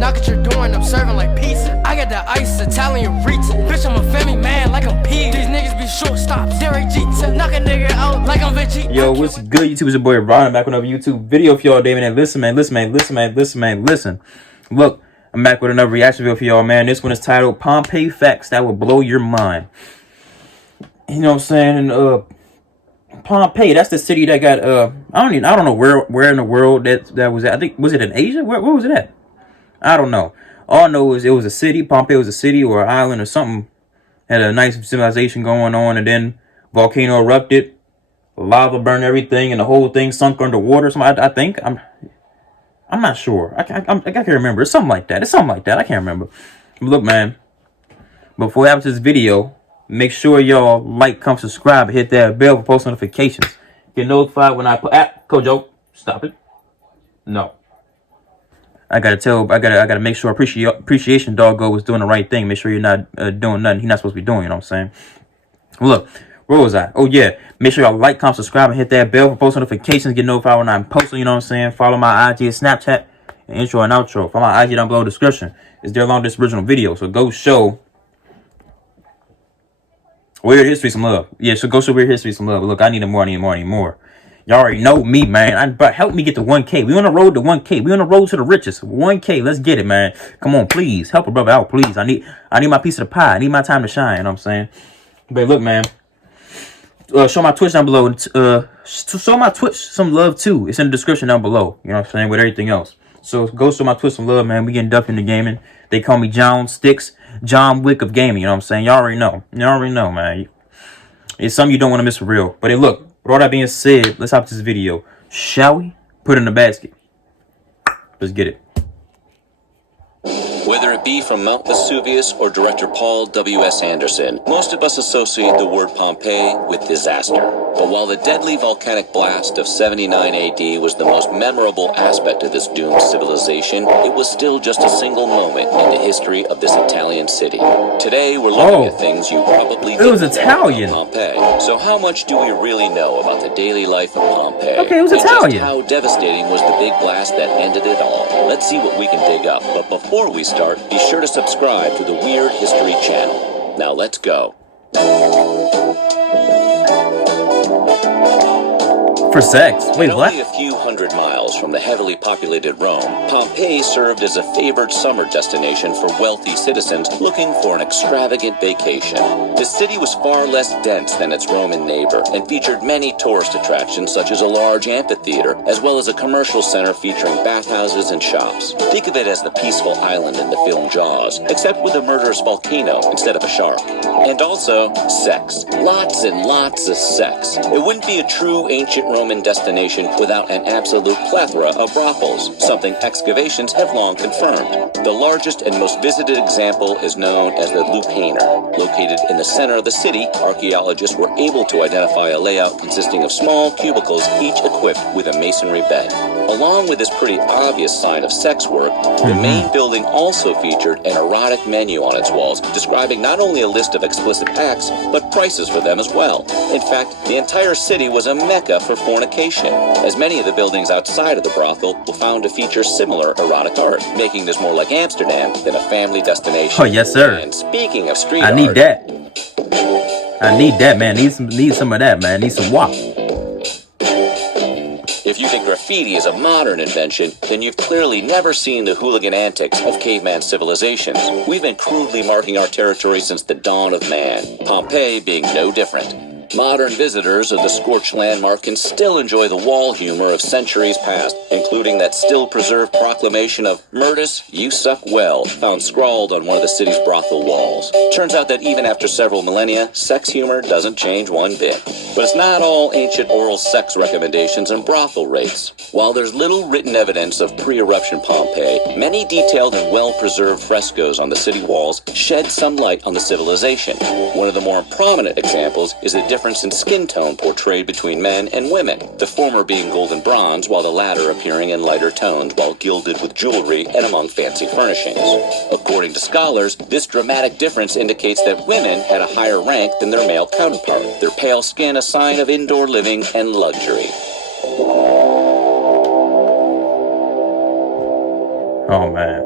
Knock at your door and I'm serving like pizza. I got the ice, Italian reach. Bitch, I'm a family man like I'm P. These niggas be shortstops. Derek Jeter, knock a nigga out like I'm Veggie. Yo, what's good, YouTube? It's your boy Ron back with another YouTube video for y'all, David. And listen, man. Look, I'm back with another reaction video for y'all, man. This one is titled Pompeii Facts That Will Blow Your Mind. You know what I'm saying? And Pompeii, that's the city that got I don't know where in the world that was at. I think, was it in Asia? Where was it at? I don't know. All I know is it was a city. Pompeii was a city or an island or something. Had a nice civilization going on, and then volcano erupted, lava burned everything, and the whole thing sunk underwater. So I think I'm not sure. I can't remember. It's something like that. I can't remember. Look, man. Before we have this video, make sure y'all like, comment, subscribe, and hit that bell for post notifications. Get notified when I put. Kojo, stop it. No. I gotta make sure appreciation doggo was doing the right thing. Make sure you're not doing nothing he's not supposed to be doing. You know what I'm saying? Look, where was I? Oh yeah, make sure y'all like, comment, subscribe, and hit that bell for post notifications. Get notified when I'm posting. You know what I'm saying? Follow my IG and Snapchat, and intro and outro. Follow my IG down below in the description. It's there along this original video. So go show Weird History some love. Yeah, so go show Weird History some love. Look, I need more. Y'all already know me, man. But help me get to 1K. We on the road to 1K. We on the road to the riches. 1K. Let's get it, man. Come on, please. Help a brother out, please. I need my piece of the pie. I need my time to shine. You know what I'm saying? But look, man. Show my Twitch down below. Show my Twitch some love, too. It's in the description down below. You know what I'm saying? With everything else. So go show my Twitch some love, man. We getting ducked into gaming. They call me John Wick of gaming. You know what I'm saying? Y'all already know, man. It's something you don't want to miss for real. But hey, look. With all that being said, let's hop to this video. Shall we? Put it in the basket. Let's get it. Whether it be from Mount Vesuvius or director Paul W.S. Anderson, most of us associate the word Pompeii with disaster. But while the deadly volcanic blast of 79 AD was the most memorable aspect of this doomed civilization, it was still just a single moment in the history of this Italian city. Today, we're looking at things you probably didn't know about Pompeii. So how much do we really know about the daily life of Pompeii? Okay, it was Italian. Just how devastating was the big blast that ended it all? Let's see what we can dig up. But before we start, be sure to subscribe to the Weird History channel. Now let's go. For sex? Wait, what? Only a few hundred miles from the heavily populated Rome, Pompeii served as a favored summer destination for wealthy citizens looking for an extravagant vacation. The city was far less dense than its Roman neighbor and featured many tourist attractions such as a large amphitheater, as well as a commercial center featuring bathhouses and shops. Think of it as the peaceful island in the film Jaws, except with a murderous volcano instead of a shark. And also, sex. Lots and lots of sex. It wouldn't be a true ancient Roman destination without an absolute plethora of brothels, something excavations have long confirmed. The largest and most visited example is known as the Lupanar. Located in the center of the city, archaeologists were able to identify a layout consisting of small cubicles, each equipped with a masonry bed. Along with this pretty obvious sign of sex work, the main building also featured an erotic menu on its walls, describing not only a list of explicit acts, but prices for them as well. In fact, the entire city was a mecca for fornication, as many of the buildings outside of the brothel were found to feature similar erotic art, making this more like Amsterdam than a family destination. Oh, yes, sir. And speaking of street art, I need that, man. Need some of that, man. Need some WAP. If you think graffiti is a modern invention, then you've clearly never seen the hooligan antics of caveman civilizations. We've been crudely marking our territory since the dawn of man, Pompeii being no different. Modern visitors of the scorched landmark can still enjoy the wall humor of centuries past, including that still-preserved proclamation of "Murtis, you suck well," found scrawled on one of the city's brothel walls. Turns out that even after several millennia, sex humor doesn't change one bit. But it's not all ancient oral sex recommendations and brothel rates. While there's little written evidence of pre-eruption Pompeii, many detailed and well-preserved frescoes on the city walls shed some light on the civilization. One of the more prominent examples is the difference in skin tone portrayed between men and women, the former being golden bronze, while the latter appearing in lighter tones while gilded with jewelry and among fancy furnishings. According to scholars, this dramatic difference indicates that women had a higher rank than their male counterpart, their pale skin a sign of indoor living and luxury. Oh man.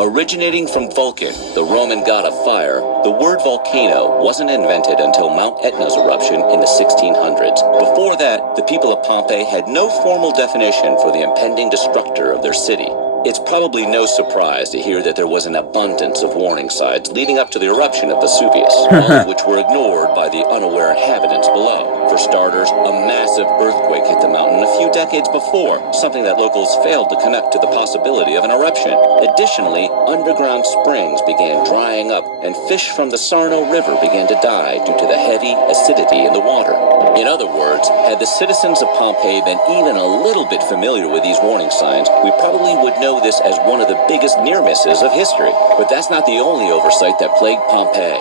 Originating from Vulcan, the Roman god of fire, the word volcano wasn't invented until Mount Etna's eruption in the 1600s. Before that, the people of Pompeii had no formal definition for the impending destructor of their city. It's probably no surprise to hear that there was an abundance of warning signs leading up to the eruption of Vesuvius, all of which were ignored by the unaware inhabitants below. For starters, a massive earthquake hit the mountain a few decades before, something that locals failed to connect to the possibility of an eruption. Additionally, underground springs began drying up, and fish from the Sarno River began to die due to the heavy acidity in the water. In other words, had the citizens of Pompeii been even a little bit familiar with these warning signs, we probably would know this as one of the biggest near misses of history. But that's not the only oversight that plagued Pompeii.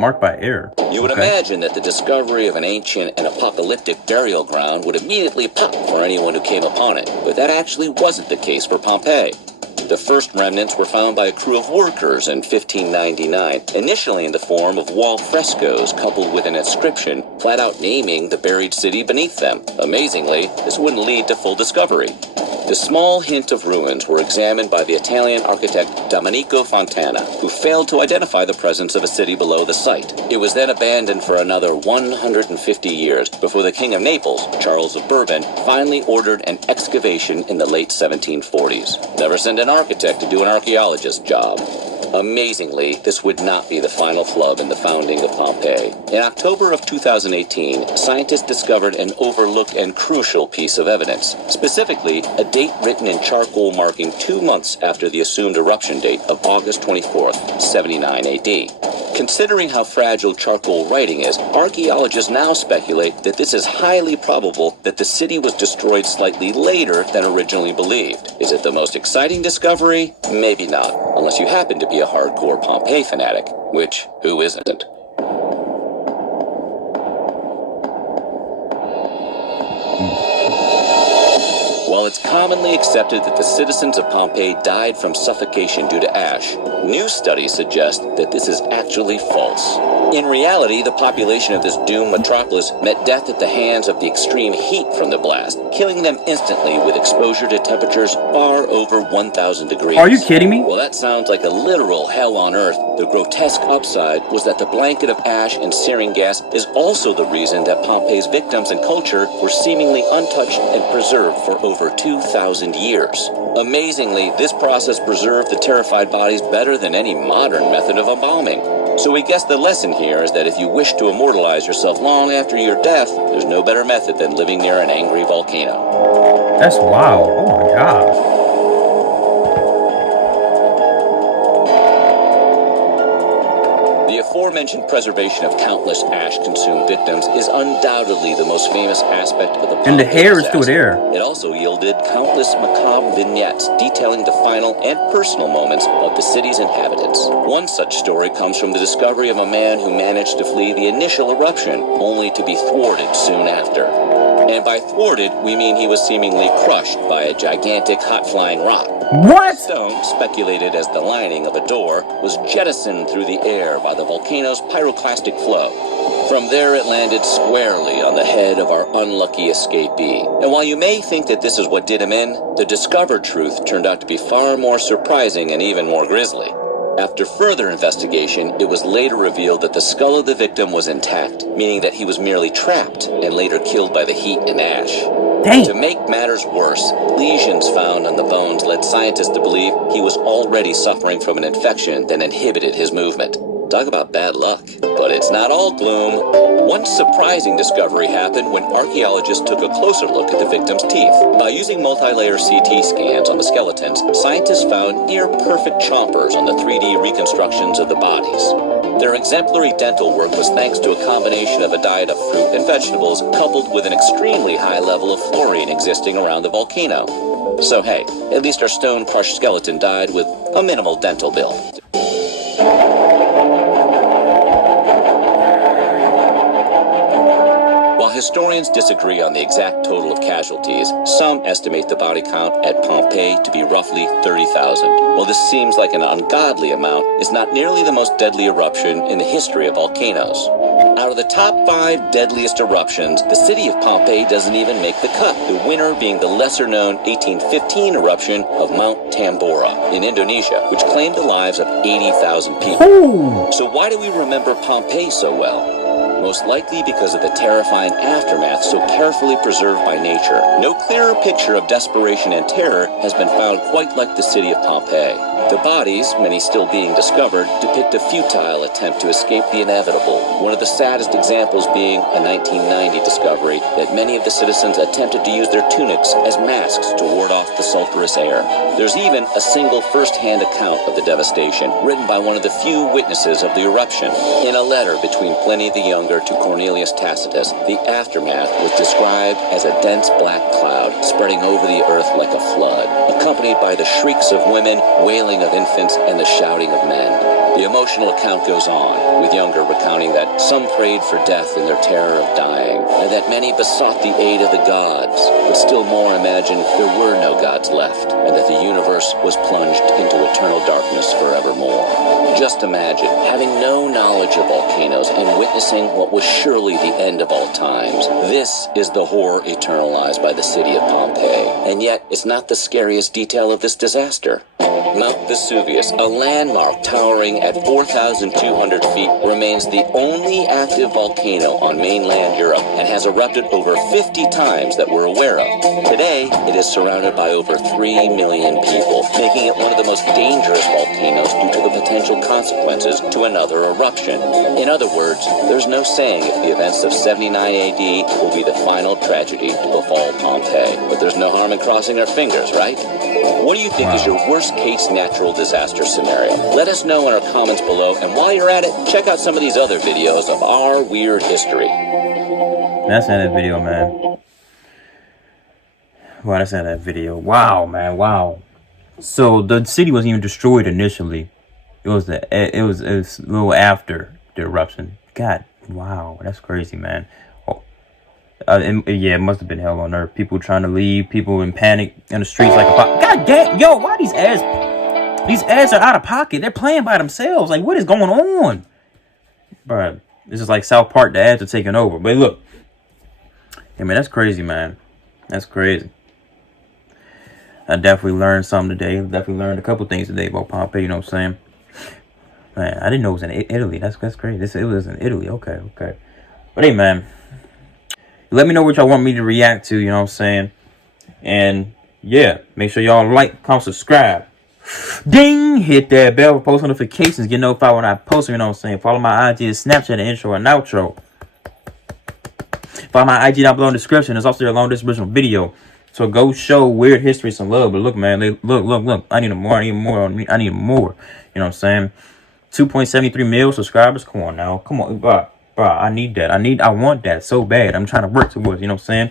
Marked by air. You would imagine that the discovery of an ancient and apocalyptic burial ground would immediately pop for anyone who came upon it, but that actually wasn't the case for Pompeii. The first remnants were found by a crew of workers in 1599, initially in the form of wall frescoes coupled with an inscription flat out naming the buried city beneath them. Amazingly, this wouldn't lead to full discovery. The small hint of ruins were examined by the Italian architect Domenico Fontana, who failed to identify the presence of a city below the site. It was then abandoned for another 150 years before the King of Naples, Charles of Bourbon, finally ordered an excavation in the late 1740s. Never send an architect to do an archaeologist's job. Amazingly, this would not be the final flub in the founding of Pompeii. In October of 2018, scientists discovered an overlooked and crucial piece of evidence. Specifically, a date written in charcoal marking 2 months after the assumed eruption date of August 24th, 79 AD. Considering how fragile charcoal writing is, archaeologists now speculate that this is highly probable that the city was destroyed slightly later than originally believed. Is it the most exciting discovery? Maybe not, unless you happen to be a hardcore Pompeii fanatic, which, who isn't? While it's commonly accepted that the citizens of Pompeii died from suffocation due to ash, new studies suggest that this is actually false. In reality, the population of this doomed metropolis met death at the hands of the extreme heat from the blast, killing them instantly with exposure to temperatures far over 1,000 degrees. Are you kidding me? Well, that sounds like a literal hell on earth. The grotesque upside was that the blanket of ash and searing gas is also the reason that Pompeii's victims and culture were seemingly untouched and preserved for over 2,000 years. Amazingly, this process preserved the terrified bodies better than any modern method of embalming. So we guess the lesson here is that if you wish to immortalize yourself long after your death, there's no better method than living near an angry volcano. That's wild. Oh my gosh. The aforementioned preservation of countless ash-consumed victims is undoubtedly the most famous aspect of the Pompeii And the hair is disaster. still there. It also yielded countless macabre vignettes detailing the final and personal moments of the city's inhabitants. One such story comes from the discovery of a man who managed to flee the initial eruption, only to be thwarted soon after. And by thwarted, we mean he was seemingly crushed by a gigantic hot-flying rock. What? Stone, speculated as the lining of a door, was jettisoned through the air by the volcano's pyroclastic flow. From there it landed squarely on the head of our unlucky escapee. And while you may think that this is what did him in, the discovered truth turned out to be far more surprising and even more grisly. After further investigation, it was later revealed that the skull of the victim was intact, meaning that he was merely trapped and later killed by the heat and ash. Dang. To make matters worse, lesions found on the bones led scientists to believe he was already suffering from an infection that inhibited his movement. Talk about bad luck. But it's not all gloom. One surprising discovery happened when archaeologists took a closer look at the victim's teeth. By using multi-layer CT scans on the skeletons, scientists found near-perfect chompers on the 3D reconstructions of the bodies. Their exemplary dental work was thanks to a combination of a diet of fruit and vegetables coupled with an extremely high level of fluorine existing around the volcano. So hey, at least our stone-crushed skeleton died with a minimal dental bill. While historians disagree on the exact total of casualties, some estimate the body count at Pompeii to be roughly 30,000. While this seems like an ungodly amount, it's not nearly the most deadly eruption in the history of volcanoes. Out of the top 5 deadliest eruptions, the city of Pompeii doesn't even make the cut, the winner being the lesser-known 1815 eruption of Mount Tambora in Indonesia, which claimed the lives of 80,000 people. Ooh. So why do we remember Pompeii so well? Most likely because of the terrifying aftermath so carefully preserved by nature. No clearer picture of desperation and terror has been found quite like the city of Pompeii. The bodies, many still being discovered, depict a futile attempt to escape the inevitable. One of the saddest examples being a 1990 discovery that many of the citizens attempted to use their tunics as masks to ward off the sulfurous air. There's even a single first-hand account of the devastation, written by one of the few witnesses of the eruption. In a letter between Pliny the Younger to Cornelius Tacitus, the aftermath was described as a dense black cloud spreading over the earth like a flood, accompanied by the shrieks of women, wailing of infants, and the shouting of men. The emotional account goes on, with Younger recounting that some prayed for death in their terror of dying, and that many besought the aid of the gods, but still more imagined there were no gods left, and that the universe was plunged into eternal darkness forevermore. Just imagine having no knowledge of volcanoes and witnessing what was surely the end of all times. This is the horror eternalized by the city of Pompeii, and yet it's not the scariest detail of this disaster. Mount Vesuvius, a landmark towering at 4,200 feet, remains the only active volcano on mainland Europe and has erupted over 50 times that we're aware of. Today, it is surrounded by over 3 million people, making it one of the most dangerous volcanoes due to the potential consequences to another eruption. In other words, there's no saying if the events of 79 AD will be the final tragedy to befall Pompeii. But there's no harm in crossing our fingers, right? What do you think is your worst-case natural disaster scenario? Let us know in our comments below, and while you're at it, check out some of these other videos of our weird history. That's in that video, man. Wow, that's in that video. Wow, man, wow. So the city wasn't even destroyed initially. It was a little after the eruption. God, wow, that's crazy, man. Yeah, it must have been hell on earth. People trying to leave, people in panic in the streets like a pop. God damn, yo, why these ads are out of pocket? They're playing by themselves. Like, what is going on? Bruh, this is like South Park. The ads are taking over. But look, hey man, that's crazy, man. That's crazy. I definitely learned something today. Definitely learned a couple things today about Pompeii. You know what I'm saying? Man, I didn't know it was in Italy. That's crazy. It was in Italy. Okay. But hey, man. Let me know what y'all want me to react to, you know what I'm saying? And yeah, make sure y'all like, comment, subscribe. Ding! Hit that bell for post notifications. Get notified when I post, you know what I'm saying? Follow my IG, Snapchat, and intro and outro. Follow my IG down below in the description. There's also a long description video. So go show Weird History some love. But look, man, look. I need more. You know what I'm saying? 2.73 million subscribers. Come on now. Come on, bro. I need that. I want that so bad. I'm trying to work towards, you know what I'm saying?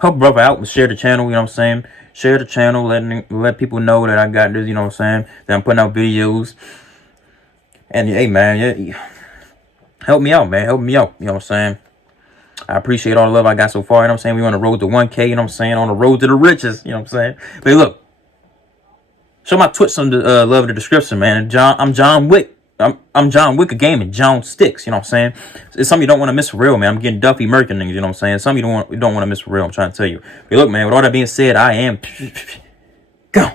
Help brother out and share the channel, you know what I'm saying? Share the channel, let people know that I got this, you know what I'm saying? That I'm putting out videos. And hey man, yeah, help me out, man. Help me out, you know what I'm saying? I appreciate all the love I got so far, you know what I'm saying? We on the road to 1K, you know what I'm saying? On the road to the riches, you know what I'm saying? But hey, look, show my Twitch some love in the description, man. I'm John Wick. I'm John Wick, a game, and John Sticks, you know what I'm saying? It's something you don't want to miss for real, man. I'm getting Duffy Merkin things, you know what I'm saying? Some you don't want to miss for real, I'm trying to tell you. But look, man, with all that being said, I am go.